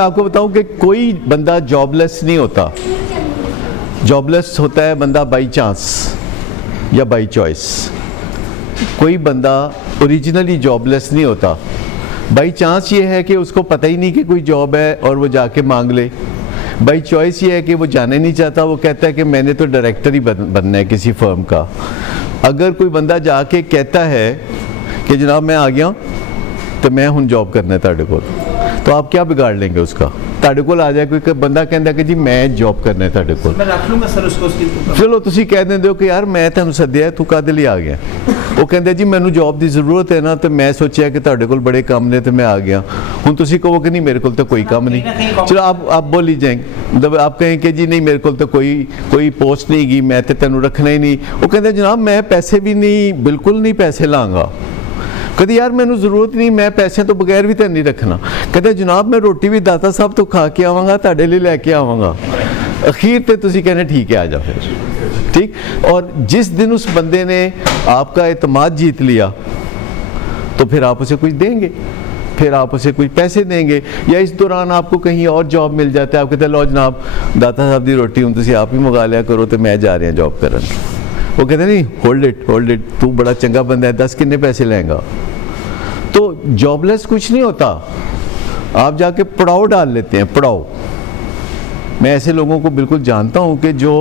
आपको बताऊं कि कोई बंदा जॉबलेस नहीं होता। जॉबलेस होता है बंदा बाई चांस या बाई चॉइस। कोई बंदा ओरिजिनली जॉबलेस नहीं होता। बाई चांस ये है कि उसको पता ही नहीं कि कोई जॉब है और वो जाके मांग ले। बाई चॉइस ये है कि वो जाने नहीं चाहता, वो कहता है कि मैंने तो डायरेक्टर ही बनना है किसी फर्म का। अगर कोई बंदा जाके कहता है कि जनाब मैं आ गया तो मैं हुण जॉब करना है तुहाडे कोल, तो आप क्या बिगाड़ लेंगे उसका? तुहाडे कोल आ जाए कोई बंदा कहता कि जी मैं जॉब करना है तुहाडे कोल, मैं रख लूंगा सर उसको। चलो तुसी कह देंदे हो कि यार मैं तुहानू सद्दिया तू काहदे लई आ गया। वो कहते जी मैनू जॉब की जरूरत है ना, तो मैं सोचा कि तुहाडे कोल बड़े काम ने तो मैं आ गया। हुण तुसी कहो कि नहीं मेरे कोल तो कोई काम नहीं, चलो आप बोली जाएंगे, मतलब आप कहें कि जी नहीं मेरे कोल तो कोई पोस्ट नहीं गई, मैं तो तेनू रखना ही नहीं। वो कहते जनाब मैं पैसे भी नहीं, बिल्कुल नहीं पैसे लाँगा, कभी यार मैनू जरूरत नहीं, मैं पैसे तो बगैर भी तो नहीं रखना। कहते जनाब मैं रोटी भी दाता साहब तो खा के आवांगा, तुहाडे लिए लैके आवांगा। अखीर ते तुसी कहने ठीक है आ जा फिर, ठीक। और जिस दिन उस बंदे ने आपका एतमाद जीत लिया तो फिर आप उसे कुछ देंगे, फिर आप उसे कुछ पैसे देंगे, या इस दौरान आपको कहीं और जॉब मिल जाता है। आप कहते लो जनाब दाता साहब की रोटी हूँ तुसी आप ही मंगा लिया करो, तो मैं जा रहा जॉब करन। वो कहते नहीं होल्ड इट तू बड़ा चंगा बंदा है, 10 कितने पैसे लेंगा। तो जॉबलेस कुछ नहीं होता, आप जाके पड़ाव डाल लेते हैं, पड़ाव। मैं ऐसे लोगों को बिल्कुल जानता हूं कि जो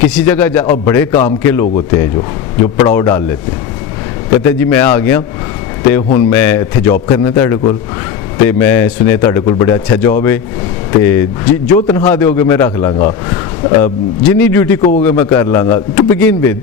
किसी जगह और बड़े काम के लोग होते हैं जो पड़ाव डाल लेते हैं। कहते हैं जी मैं आ गया तो हुण मैं इत्थे जॉब करना तुहाडे कोल, ते मैं सुने तुहाडे कोल बड़ा अच्छा जॉब है, तो जो तनख्वाह दोगे मैं रख लाँगा, जिन्नी ड्यूटी कहोगे मैं कर लाँगा। To begin with